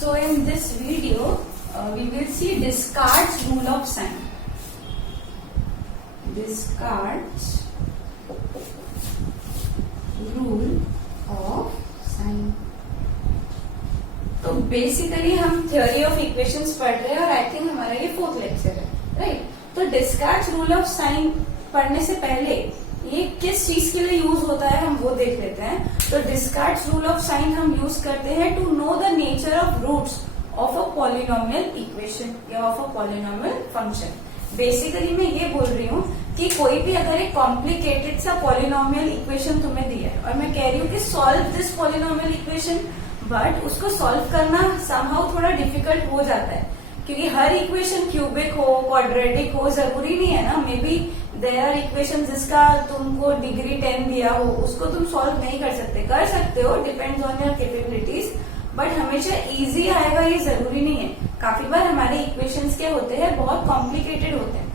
So in this video, we will see Descartes' rule of sign. Descartes' rule of sign. तो basically हम theory of equations पढ़ रहे हैं और I think हमारा ये 4th लेक्चर है, राइट? तो डिस्कार्ट्स रूल ऑफ साइन पढ़ने से पहले ये किस चीज के लिए यूज होता है हम वो देख लेते हैं. तो डिस्कार्ट्स रूल ऑफ साइन हम यूज करते हैं to know the nature of roots of a polynomial equation या of a polynomial function. Basically मैं ये बोल रही हूँ कि कोई भी अगर एक कॉम्प्लिकेटेड सा पॉलिनोमियल इक्वेशन तुम्हें दिया है और मैं कह रही हूँ कि solve this polynomial equation, but उसको सॉल्व करना समहाउ थोड़ा डिफिकल्ट हो जाता है क्योंकि हर इक्वेशन क्यूबिक हो, क्वाड्रेटिक हो, जरूरी नहीं है ना. May be there are equation जिसका तुमको डिग्री 10 दिया हो, उसको तुम सॉल्व नहीं कर सकते हो, depends on your capabilities. But हमेशा इजी आएगा ये जरूरी नहीं है. काफी बार हमारे इक्वेशंस क्या होते हैं, बहुत कॉम्प्लिकेटेड होते हैं.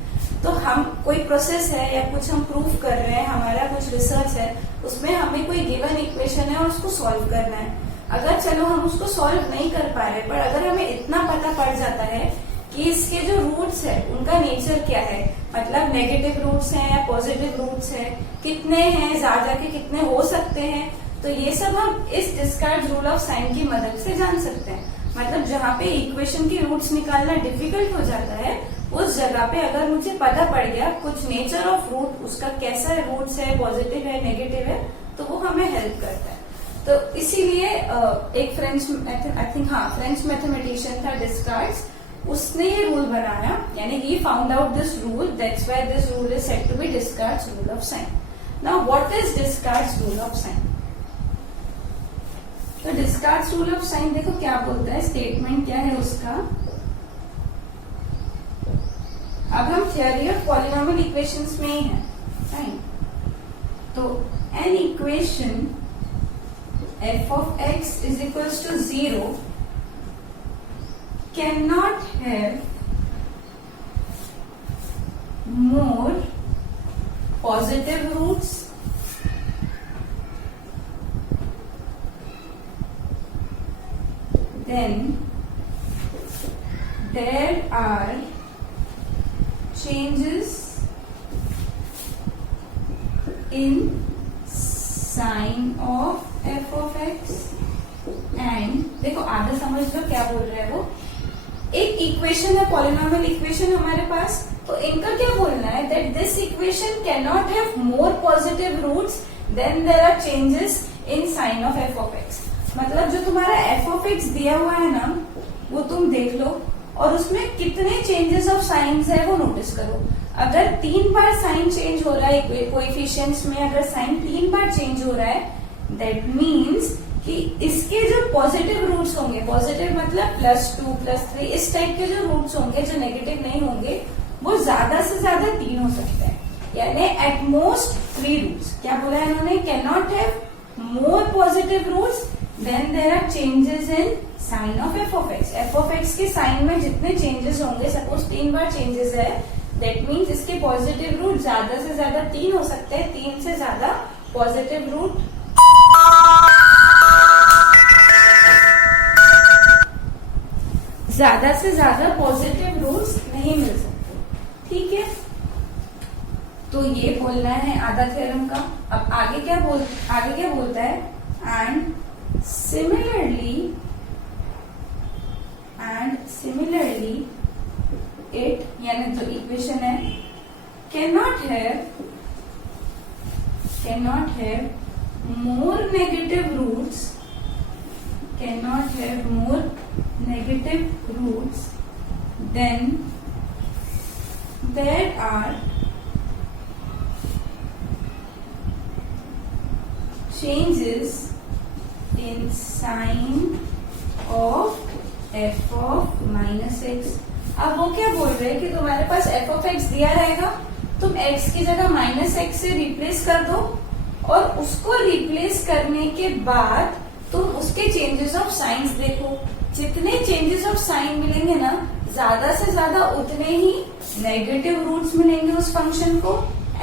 तो हम कोई प्रोसेस है या कुछ हम प्रूव कर रहे हैं, हमारा कुछ रिसर्च है, उसमें हमें कोई गिवन इक्वेशन है और उसको सॉल्व करना है. अगर चलो हम उसको सॉल्व नहीं कर पा रहे, पर अगर हमें इतना पता पड़ जाता है कि इसके जो रूट्स है उनका नेचर क्या है, मतलब नेगेटिव रूट्स हैं या पॉजिटिव रूट्स हैं, कितने हैं, ज्यादा के कितने हो सकते हैं, तो ये सब हम इस डिस्कार्ट्स रूल ऑफ साइन की मदद से जान सकते हैं. मतलब जहाँ पे इक्वेशन की रूट्स निकालना डिफिकल्ट हो जाता है, उस जगह पे अगर मुझे पता पड़ गया कुछ नेचर ऑफ रूट, उसका कैसा रूट्स है, पॉजिटिव है, नेगेटिव है, तो वो हमें हेल्प करता है. तो इसीलिए एक फ्रेंच मैथमेटिशियन था डिस्कार्ट्स, उसने ये रूल बनाया, यानी he found out this rule, that's why this rule is said to be Descartes rule of sign. Now what is Descartes rule of sign? तो डिस्कार्ट्स रूल ऑफ साइन देखो क्या बोलता है, स्टेटमेंट क्या है उसका. अब हम थियोरी ऑफ पॉलिनोमियल इक्वेशंस में ही है, राइट? तो an equation f of x is equals to 0 cannot have more positive roots than there are changes in sign of f of x and देखो आधा समझ लो क्या बोल रहा है वो. एक इक्वेशन है, पॉलिनोमियल इक्वेशन हमारे पास, तो इनका क्या बोलना है, that this equation can not have more positive roots than there are changes in sign of f of x. मतलब जो तुम्हारा f of x दिया हुआ है ना, वो तुम देख लो और उसमें कितने चेंजेस ऑफ साइंस है वो नोटिस करो. अगर 3 बार साइन चेंज हो रहा है कोएफिशिएंट्स में, अगर साइन 3 बार चेंज हो रहा है, दैट मीन्स कि इसके जो पॉजिटिव रूट्स होंगे, पॉजिटिव मतलब +2 +3 इस टाइप के जो रूट्स होंगे जो नेगेटिव नहीं होंगे, वो ज्यादा से ज्यादा 3 हो सकते हैं, यानी एट मोस्ट 3 रूट्स. क्या बोला है इन्होंने, can not have more positive roots than there are changes in sign of f of x. f of x के साइन में जितने चेंजेस होंगे, सपोज 3 बार चेंजेस है, दैट मीन्स इसके पॉजिटिव रूट ज्यादा से ज्यादा 3 हो सकते हैं. 3 से ज्यादा पॉजिटिव रूट रूट्स नहीं मिल सकते. ठीक है, तो ये बोलना है आधा थ्योरम का. अब आगे क्या बोलता है, एंड सिमिलरली इट, यानी जो इक्वेशन है, cannot have more negative roots than there are changes in sign of f of -x. अब वो क्या बोल रहे हैं कि तुम्हारे पास f of x दिया रहेगा, तुम x की जगह -x से रिप्लेस कर दो और उसको रिप्लेस करने के बाद तुम उसके चेंजेस ऑफ साइंस देखो. जितने चेंजेस ऑफ साइन मिलेंगे ना, ज्यादा से ज्यादा उतने ही नेगेटिव रूट्स मिलेंगे उस फंक्शन को.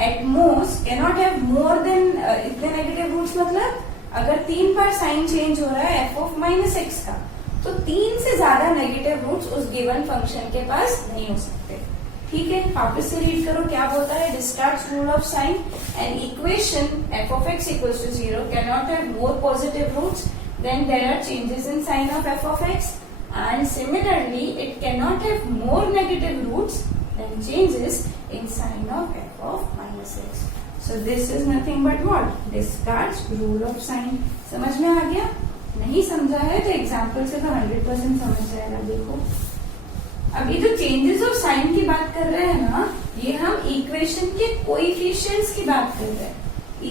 At most can not have more than इतने नेगेटिव रूट्स. मतलब अगर 3 बार साइन चेंज हो रहा है f of -x का, तो 3 से ज्यादा नेगेटिव रूट्स उस गिवन फंक्शन के पास नहीं हो सकते। ठीक है, वापस से रीड करो क्या बोलता है। Descartes rule of sign, an equation f of x equals to 0 can not have more positive roots than there are changes in sign of f of x, and similarly it can not have more negative roots than changes in sign of f of minus x. So this is nothing but what, Descartes rule of sign. समझ में आ गया? नहीं समझा है तो example से तो 100% समझ जाएगा। देखो अभी जो चेंजेस ऑफ साइन की बात कर रहे हैं ना, ये हम इक्वेशन के कोएफिशिएंट्स की बात कर रहे हैं,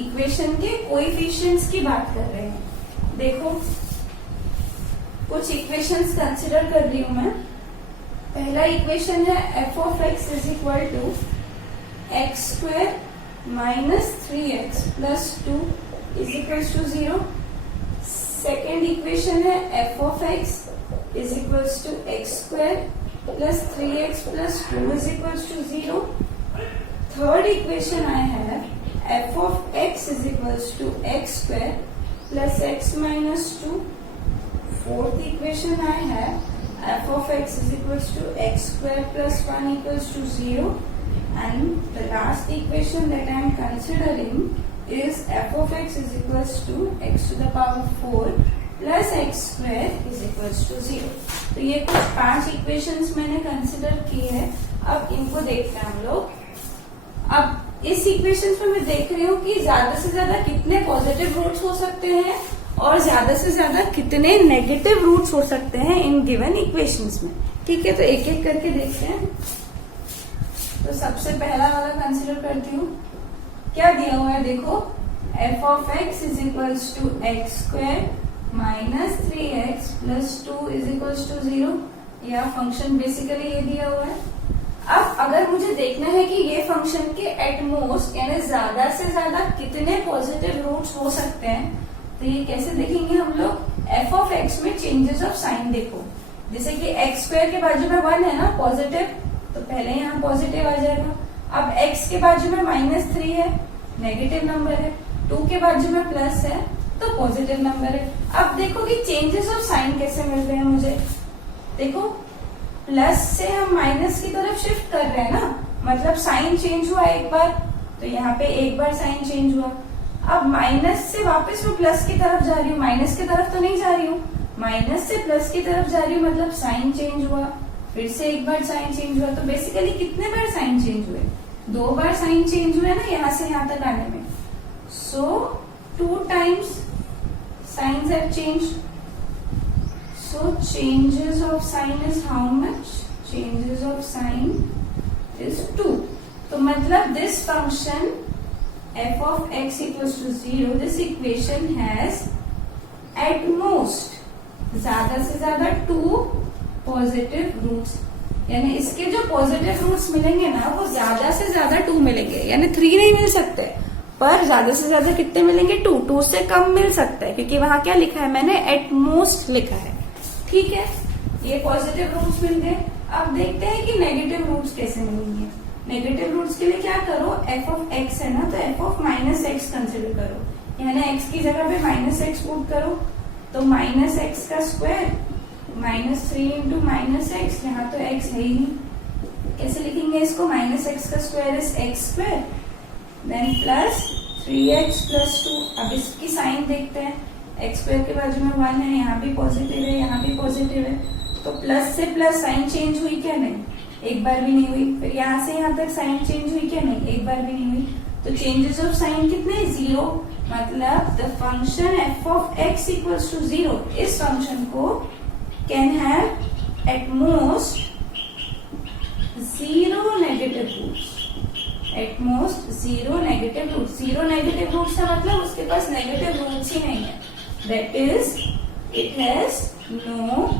इक्वेशन के कोएफिशिएंट्स की बात कर रहे हैं। देखो कुछ इक्वेशंस कंसिडर कर रही हूं मैं। पहला इक्वेशन है f of x is equal to x square minus 3x plus 2 is equal to 0। Second equation है f of x is equal to x square plus 3x plus 2 is equals to 0. Third equation I have f of x is equals to x square plus x minus 2. Fourth equation I have f of x is equals to x square plus 1 equals to 0. And the last equation that I am considering is f of x is equals to x to the power 4 plus x square is equals to 0। तो ये कुछ 5 equations मैंने consider किए हैं। अब इनको देखते हैं हम लोग। अब इस इक्वेशंस में मैं देख रही हूँ कि ज्यादा से ज्यादा कितने पॉजिटिव रूट्स हो सकते हैं और ज्यादा से ज्यादा कितने नेगेटिव रूट्स हो सकते हैं इन गिवन इक्वेशंस में। ठीक है, तो एक एक करके देखते हैं। तो सबसे पहला वाला कंसिडर करती हूँ। क्या दिया हुआ है देखो, f of x is equals to x square minus 3x plus 2 is equals to 0। यह फंक्शन बेसिकली ये दिया हुआ है। अब अगर मुझे देखना है कि ये फंक्शन के एटमोस्ट यानी ज्यादा से ज्यादा कितने पॉजिटिव रूट्स हो सकते हैं, तो ये कैसे देखेंगे हम लोग। एफ ऑफ एक्स में चेंजेस ऑफ साइन देखो, जैसे कि एक्स स्क्वायर के बाजू में 1 है ना पॉजिटिव, तो पहले यहाँ पॉजिटिव आ जाएगा। अब एक्स के बाजू में -3 है, नेगेटिव नंबर है। 2 के बाजू में प्लस है तो पॉजिटिव नंबर है। अब देखो कि चेंजेस ऑफ साइन कैसे मिल रहे हैं मुझे। देखो प्लस से हम माइनस की तरफ शिफ्ट कर रहे हैं ना, मतलब साइन चेंज हुआ एक बार, तो यहाँ पे एक बार साइन चेंज हुआ। अब माइनस से वापस मैं प्लस की तरफ जा रही हूँ, माइनस की तरफ तो नहीं जा रही हूँ, माइनस से प्लस की तरफ जा रही हूँ, मतलब साइन चेंज हुआ, फिर से एक बार साइन चेंज हुआ। तो बेसिकली कितने बार साइन चेंज हुए, 2 बार साइन चेंज हुए ना यहाँ से यहाँ तक आने में। सो 2 times signs have changed. So changes of sign is how much? Changes of sign is 2. तो मतलब this function f of x equals to 0, this equation has at most ज्यादा से ज्यादा 2 पॉजिटिव रूट्स, यानी इसके जो पॉजिटिव रूट्स मिलेंगे ना वो ज्यादा से ज्यादा 2 मिलेंगे, यानी 3 नहीं मिल सकते, पर ज्यादा से ज्यादा कितने मिलेंगे 2 से कम मिल सकता है, क्योंकि वहां क्या लिखा है मैंने, एट मोस्ट लिखा है। ठीक है, ये पॉजिटिव रूट्स मिल गए। अब देखते हैं कि नेगेटिव रूट्स कैसे मिलेंगे। नेगेटिव रूट्स के लिए क्या करो, एफ ऑफ एक्स है ना, तो F of minus x consider करो, यानी एक्स की जगह पे -x पुट करो, तो -x का स्क्वायर -3 इंटू -x, यहाँ तो x है ही नहीं, कैसे लिखेंगे इसको, -x का square is x square then plus 3x plus 2। अब इसकी साइन देखते हैं, एक्स स्क्वायर के बाजू में 1 है, यहाँ भी पॉजिटिव है, यहाँ भी पॉजिटिव है, तो प्लस से प्लस साइन चेंज हुई क्या, नहीं, एक बार भी नहीं हुई। फिर यहाँ से यहाँ तक साइन चेंज हुई क्या, नहीं, एक बार भी नहीं हुई। तो चेंजेस ऑफ साइन कितने, 0, मतलब the function f of x equals to 0, इस फंक्शन को can have at most 0 negative roots, at most 0 negative roots. 0 negative roots का मतलब उसके पास नेगेटिव रूट्स ही नहीं है, that is it has no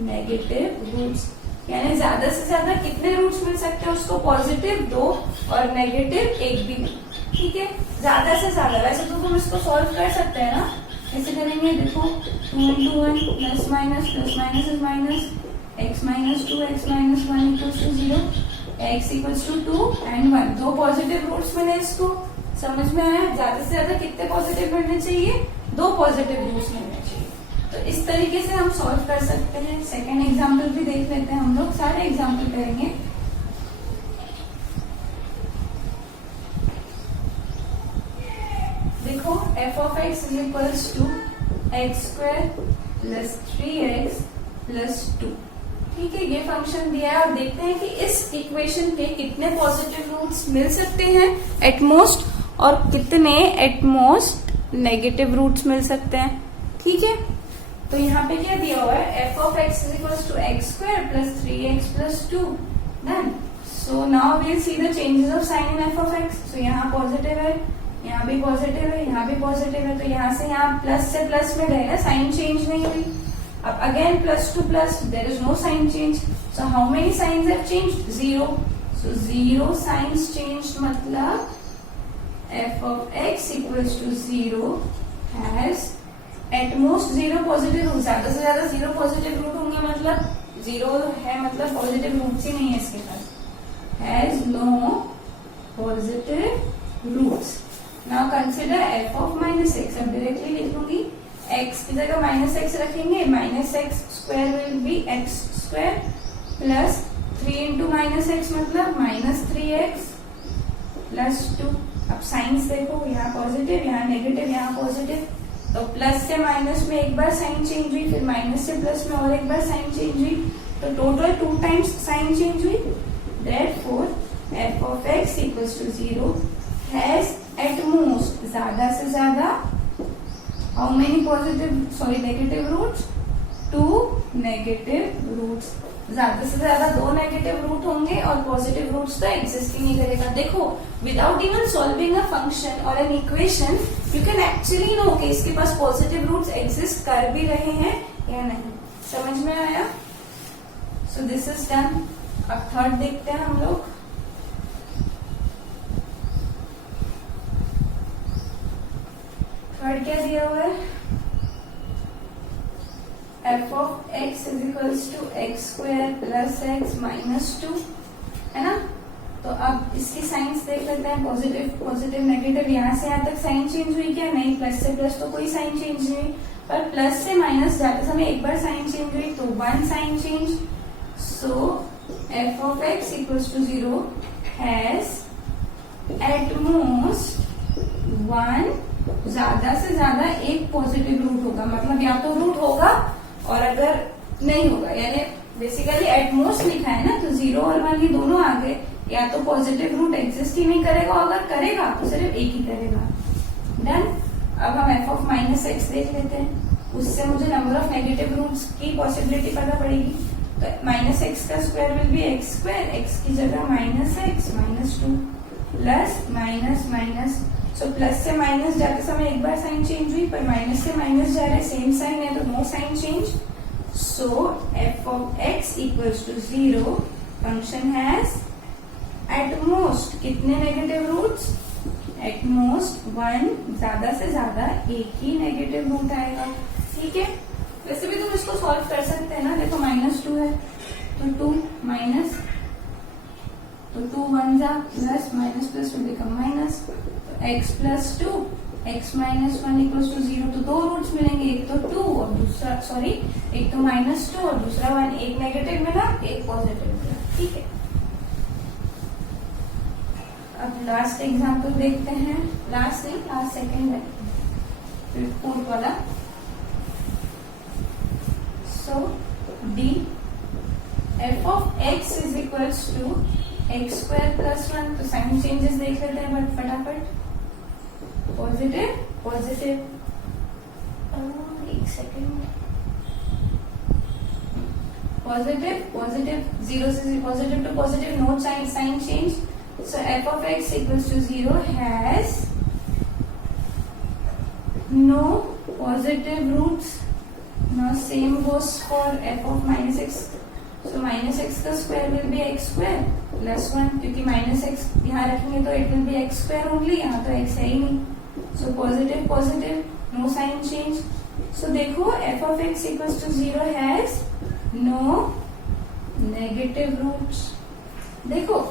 negative roots, यानी ज्यादा से ज्यादा कितने रूट्स मिल सकते हैं उसको, पॉजिटिव 2 और नेगेटिव 1 भी। ठीक है, ज्यादा से ज्यादा। वैसे तो तुम इसको सॉल्व कर सकते हैं ना, कैसे करेंगे देखो, 2 into 1 plus minus is minus, x minus 2 x minus 1 equals to 0, x equals to 2 and 1। 2 positive roots मिले इसको, समझ में आया। ज्यादा से ज्यादा कितने पॉजिटिव मिलने चाहिए, 2 पॉजिटिव रूट्स मिलने चाहिए। तो इस तरीके से हम सॉल्व कर सकते हैं। सेकेंड एग्जाम्पल भी देख लेते हैं हम लोग, सारे एग्जाम्पल करेंगे। देखो f of x is equals to x square plus 3x plus 2। ठीक है, ये फंक्शन दिया है और देखते हैं कि इस इक्वेशन के कितने पॉजिटिव रूट्स मिल सकते हैं एटमोस्ट और कितने एटमोस्ट नेगेटिव रूट्स मिल सकते हैं। ठीक है, तो यहाँ पे क्या दिया हुआ है, f of x is equal to x square plus 3x plus 2। Done. So now we'll see the changes of sign in f of x. सो यहाँ पॉजिटिव है, यहाँ भी पॉजिटिव है, यहाँ भी पॉजिटिव है, तो यहाँ से यहाँ प्लस से प्लस में गए ना, साइन चेंज नहीं हुई। अब again plus two plus, there is no sign change. So how many signs have changed? 0। So 0 signs changed, मतलब f of x equals to 0 has at most 0 positive root. ज्यादा से ज्यादा 0 पॉजिटिव रूट होंगे, मतलब 0 है, मतलब पॉजिटिव रूट्स ही नहीं है इसके पास। Has no positive roots. Now consider f of minus x. अब डायरेक्टली लिख लूंगी, x की जगह माइनस एक्स रखेंगे, minus x square will be x square plus 3 into minus x मतलब माइनस 3x प्लस 2। अब साइंस देखो, यहाँ पॉजिटिव, यहाँ नेगेटिव, यहाँ पॉजिटिव, तो प्लस से माइनस में एक बार साइन चेंज हुई, फिर माइनस से प्लस में और एक बार साइन चेंज हुई, तो टोटल 2 टाइम्स साइन चेंज हुई। Therefore f of x equals to 0 has at most, ज्यादा से ज्यादा, how many negative roots? 2 negative roots। ज्यादा से ज्यादा 2 नेगेटिव रूट होंगे और पॉजिटिव रूट्स तो एग्जिस्ट ही नहीं करेगा। देखो, without even solving a function और an equation you can actually know कि इसके पास पॉजिटिव रूट्स एग्जिस्ट कर भी रहे हैं या नहीं। समझ में आया? सो दिस इज डन। अब थर्ड देखते हैं हम लोग। थर्ड क्या दिया हुआ है, f of x is equals to x square plus x minus 2, है ना। तो अब इसकी साइंस देख लेते हैं, पॉजिटिव पॉजिटिव नेगेटिव, यहाँ से यहाँ तक साइन चेंज हुई क्या? नहीं। प्लस से प्लस तो कोई साइन चेंज नहीं हुई, पर प्लस से माइनस जाते समय एक बार साइन चेंज हुई, तो 1 sign change. So f of x equals to 0 has at most 1, ज्यादा से ज्यादा एक पॉजिटिव रूट होगा, मतलब या तो रूट होगा और अगर नहीं होगा, यानी बेसिकली एटमोस्ट लिखा है ना, तो 0 और 1 ये दोनों आ गए, या तो पॉजिटिव रूट एग्जिस्ट ही नहीं करेगा, अगर करेगा तो सिर्फ एक ही करेगा। डन। अब हम f of माइनस एक्स देख लेते हैं, उससे मुझे नंबर ऑफ नेगेटिव रूट्स की पॉसिबिलिटी पता पड़ेगी। तो माइनस एक्स का square will be x square, x की जगह minus x minus 2 plus minus minus. So plus से माइनस जाते समय एक बार साइन चेंज हुई, पर माइनस से माइनस जा रहे सेम साइन है, तो no sign change. So f of x equals to 0 function has at most कितने नेगेटिव रूट्स? एट मोस्ट 1, ज्यादा से ज्यादा एक ही नेगेटिव रूट आएगा। ठीक है, वैसे भी तुम इसको सॉल्व कर सकते हैं ना। देखो माइनस 2 है, तो 2 माइनस, तो 2 1 जा plus, minus plus will become minus, तो x plus 2 x minus 1 equals to 0। तो 2 रूट्स मिलेंगे, एक तो 2 और दूसरा एक तो माइनस 2 और दूसरा 1। एक नेगेटिव मिला, एक पॉजिटिव मिला। ठीक है, अब लास्ट एग्जांपल देखते हैं। लास्ट नहीं, लास्ट सेकेंड है, फिर फोर्थ वाला। So D f of x is equals to x square plus 1। तो साइन चेंजेस देख लेते हैं बट फटाफट। पॉजिटिव पॉजिटिव, एक सेकेंड, पॉजिटिव पॉजिटिव, 0 से positive to positive, no sign change. So f of x equals to 0 has no positive roots. Now same goes for f of minus x. So minus x का square will be x square plus 1, क्योंकि minus x यहाँ रखेंगे तो it will be x square only, यहाँ तो x है ही नहीं। So positive positive, no sign change. So देखो f of x equals to 0 has no negative roots। देखो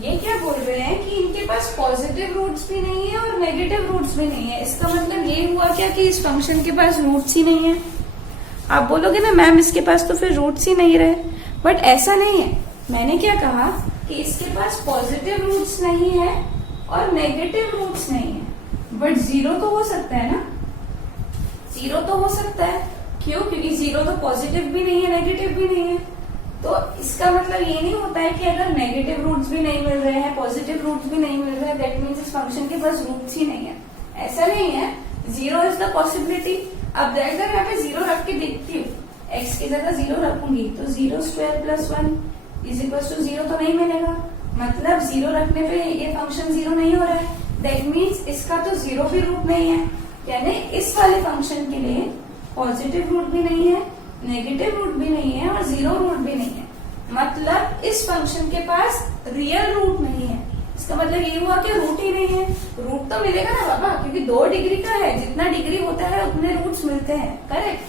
ये क्या बोल रहे हैं कि इनके पास पॉजिटिव रूट्स भी नहीं है और नेगेटिव रूट्स भी नहीं है। इसका मतलब ये हुआ क्या कि इस फंक्शन के पास रूट्स ही नहीं है। आप बोलोगे ना मैम इसके पास तो फिर रूट्स ही नहीं रहे, बट ऐसा नहीं है। मैंने क्या कहा कि इसके पास पॉजिटिव रूट्स नहीं है और नेगेटिव रूट्स नहीं है, बट जीरो तो हो सकता है ना, जीरो तो हो सकता है। क्यों? क्योंकि जीरो तो पॉजिटिव भी नहीं है नेगेटिव भी नहीं है। तो इसका मतलब ये नहीं होता है कि अगर नेगेटिव रूट्स भी नहीं मिल रहे हैं, पॉजिटिव रूट्स भी नहीं मिल रहे हैं, दैट मीन्स इस फंक्शन के पास रूट्स ही नहीं है, ऐसा नहीं है। Zero is the possibility. अब अगर यहाँ पे जीरो रख के देखती हूँ, एक्स की जगह जीरो रखूंगी तो 0² + 1 = 0 तो नहीं मिलेगा, मतलब जीरो रखने पे ये फंक्शन जीरो नहीं हो रहा है। दैट मीन्स इसका तो जीरो भी रूट नहीं है, यानी इस वाले फंक्शन के लिए पॉजिटिव रूट भी नहीं है, नेगेटिव रूट भी नहीं है और जीरो रूट भी नहीं है। मतलब इस फंक्शन के पास रियल रूट नहीं है। इसका मतलब ये हुआ कि रूट ही नहीं है। रूट तो मिलेगा ना बाबा, क्योंकि 2 डिग्री का है, जितना डिग्री होता है उतने रूट्स मिलते हैं, करेक्ट,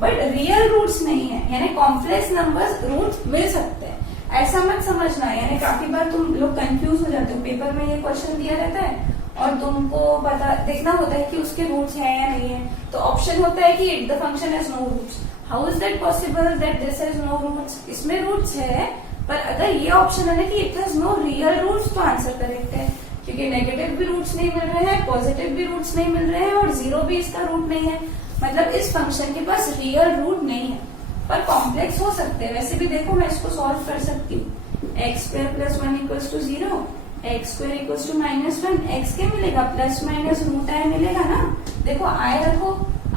बट रियल रूट्स नहीं है। यानी कॉम्प्लेक्स नंबर्स रूट्स मिल सकते हैं, ऐसा मत समझना। यानी काफी बार तुम लोग कंफ्यूज हो जाते हो, पेपर में ये क्वेश्चन दिया रहता है और तुमको पता देखना होता है कि उसके रूट्स हैं या नहीं है, तो ऑप्शन होता है कि it the function has no roots. How is that possible that this has no roots? इसमें रूट्स है, पर अगर ये ऑप्शन है ना कि it has no real roots, तो आंसर करेक्ट है, क्योंकि नेगेटिव भी रूट्स नहीं मिल रहे हैं, पॉजिटिव भी रूट्स नहीं मिल रहे हैं और जीरो भी इसका रूट नहीं है। मतलब इस फंक्शन के पास रियल रूट नहीं है, पर कॉम्प्लेक्स हो सकते हैं। वैसे भी देखो मैं इसको सॉल्व कर सकती हूँ। x² + 1 = 0, x² = -1, x क्या मिलेगा? ±√i मिलेगा ना। देखो i रखो,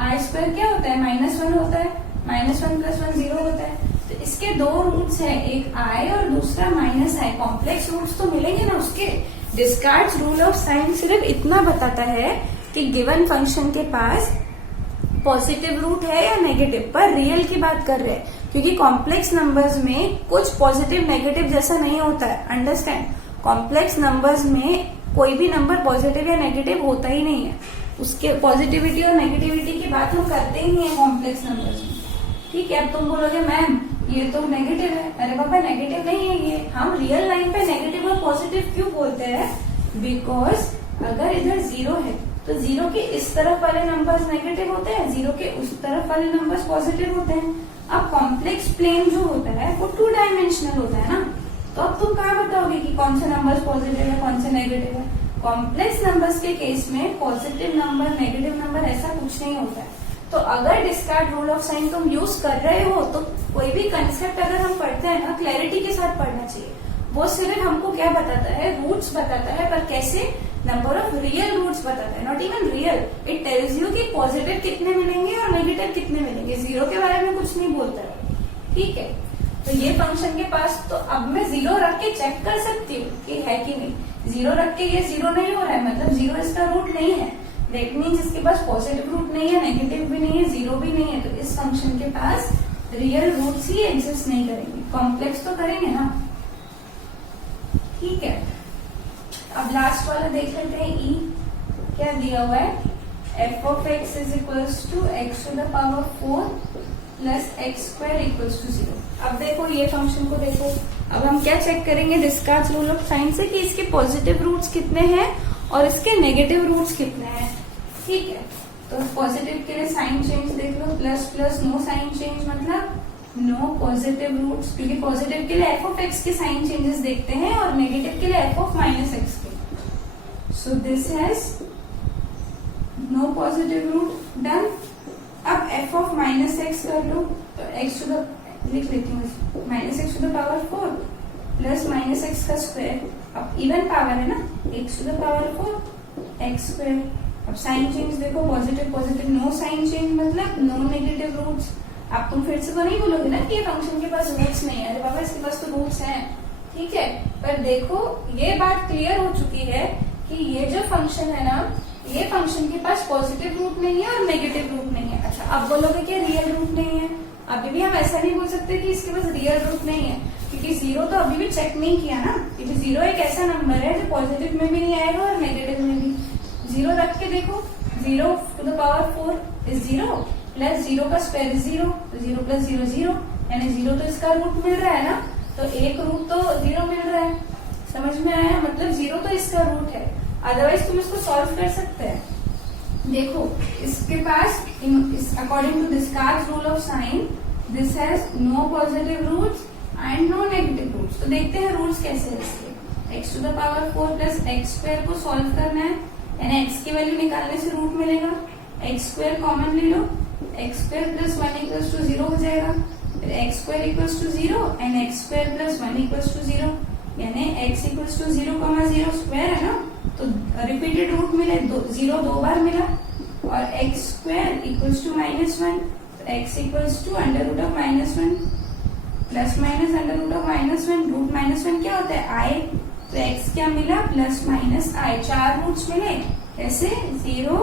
i² क्या होता है? -1 होता है, -1 + 1 0 होता है। तो इसके 2 रूट्स है, एक i और दूसरा -i। कॉम्प्लेक्स रूट्स तो मिलेंगे ना उसके। डिस्कार्ड्स रूल ऑफ साइन सिर्फ इतना बताता है कि गिवन फंक्शन के पास पॉजिटिव रूट है या नेगेटिव, पर रियल की बात कर रहे हैं, क्योंकि कॉम्प्लेक्स नंबर्स में कुछ पॉजिटिव नेगेटिव जैसा नहीं होता है। अंडरस्टैंड? कॉम्प्लेक्स नंबर्स में कोई भी नंबर पॉजिटिव या नेगेटिव होता ही नहीं है। उसके पॉजिटिविटी और नेगेटिविटी की बात हम करते ही नहीं है कॉम्प्लेक्स नंबर्स में। ठीक है, अब तुम बोलोगे मैम ये तो नेगेटिव है। अरे बाबा नेगेटिव नहीं है ये, हम रियल लाइन पे नेगेटिव और पॉजिटिव क्यों बोलते हैं? बिकॉज अगर इधर जीरो है तो जीरो के इस तरफ वाले नंबर्स नेगेटिव होते हैं, जीरो के उस तरफ वाले नंबर्स पॉजिटिव होते हैं। अब कॉम्प्लेक्स प्लेन जो होता है वो 2 डायमेंशनल होता है ना, तो अब तुम कहाँ बताओगे कि कौन से नंबर्स पॉजिटिव है कौन से नेगेटिव है? कॉम्प्लेक्स नंबर्स के केस में पॉजिटिव नंबर नेगेटिव नंबर ऐसा कुछ नहीं होता है। तो अगर डिस्कार्ड रूल ऑफ साइन तुम यूज कर रहे हो तो कोई भी कंसेप्ट अगर हम पढ़ते हैं ना, क्लैरिटी के साथ पढ़ना चाहिए। वो सिर्फ हमको क्या बताता है? रूट्स बताता है, पर कैसे? नंबर ऑफ रियल रूट्स बताता है, not even real. It tells you कि पॉजिटिव कितने मिलेंगे और नेगेटिव कितने मिलेंगे। जीरो के बारे में कुछ नहीं बोलता है। ठीक है, तो ये फंक्शन के पास तो अब मैं जीरो रख के चेक कर सकती हूँ कि है कि नहीं। जीरो रख के ये जीरो नहीं हो रहा है, मतलब जीरो इसका रूट नहीं है। दैट मीन्स इसके पास पॉजिटिव रूट नहीं है, नेगेटिव भी नहीं है, जीरो भी नहीं है। तो इस फंक्शन के पास रियल रूट्स ही एग्जिस्ट नहीं करेंगे, कॉम्प्लेक्स तो करेंगे ना। ठीक है, अब लास्ट वाला देख लेते हैं। ई क्या दिया हुआ है? f(x) = x⁴ + x² = 0। अब देखो ये फंक्शन को देखो, अब हम क्या चेक करेंगे डिस्कार्ड्स रूल ऑफ साइन से कि इसके पॉजिटिव रूट्स कितने हैं और इसके नेगेटिव रूट्स कितने हैं। ठीक है, तो पॉजिटिव के लिए साइन चेंज देख लो, प्लस नो साइन चेंज मतलब नो पॉजिटिव रूट्स, क्योंकि पॉजिटिव के लिए f(x) के साइन चेंजेस देखते हैं और नेगेटिव के लिए f(-x) के। So this has no positive root, done. अब f(-x) कर लो, तो x लिख लेती हूँ, -x⁴ प्लस -x²। अब इवन पावर है ना, x⁴ x²। अब साइन चेंज देखो, positive positive, no sign change मतलब नो नेगेटिव रूट्स। अब तुम फिर से तो नहीं बोलोगे ना कि ये फंक्शन के पास रूट्स नहीं है। अरे बाबा इसके पास तो रूट्स हैं। ठीक है, पर देखो ये बात क्लियर हो चुकी है कि ये जो फंक्शन है ना, ये फंक्शन के पास पॉजिटिव रूट नहीं है और नेगेटिव रूट नहीं है। अच्छा, अब बोलोगे कि रियल रूट नहीं है। अभी भी हम ऐसा नहीं बोल सकते कि इसके पास रियल रूट नहीं है, क्योंकि जीरो तो अभी भी चेक नहीं किया ना, क्योंकि जीरो एक ऐसा नंबर है जो पॉजिटिव में भी नहीं आएगा और नेगेटिव में भी। जीरो रख के देखो, 0⁴ इज 0 प्लस 0 का स्क्वायर इज 0, तो 0 + 0 0, यानी 0 तो इसका रूट मिल रहा है ना, तो एक रूट तो 0 मिल रहा है। समझ में आया? मतलब 0 तो इसका रूट है, अदरवाइज तुम इसको सॉल्व कर सकते हैं। देखो इसके पास according to Descartes rule of sign this has no positive roots and no negative roots. तो देखते हैं रूट्स कैसे है इसके। x to the power 4 plus x square को सॉल्व करना है, यानी x की वैल्यू निकालने से रूट मिलेगा। एक्स स्क्वायर कॉमन ले लो, x square plus 1 equals to 0 हो जाएगा। फिर x square equals to 0 and x square plus 1 equals to 0, यानी x इक्वल्स टू 0,0 स्क्वायर है ना, तो रिपीटेड रूट मिले, 0 दो बार मिला। और x square equals to -1, x equals to √(-1) plus minus √(-1), root -1 क्या होता है i, तो x क्या मिला प्लस माइनस i, 4 रूट्स मिले। ऐसे 0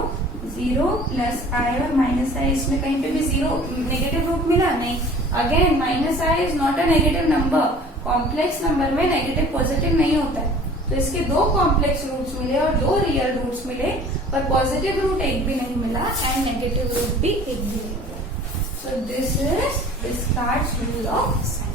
0 प्लस i और माइनस i, इसमें कहीं पे भी 0 नेगेटिव रूट मिला नहीं। Again minus i is not a negative number, complex number में नेगेटिव पॉजिटिव नहीं होता है। तो इसके 2 कॉम्प्लेक्स रूट्स मिले और 2 रियल रूट्स मिले, पर पॉजिटिव रूट एक भी नहीं मिला एंड नेगेटिव रूट भी एक भी नहीं मिला। So this is Descartes' rule of sign.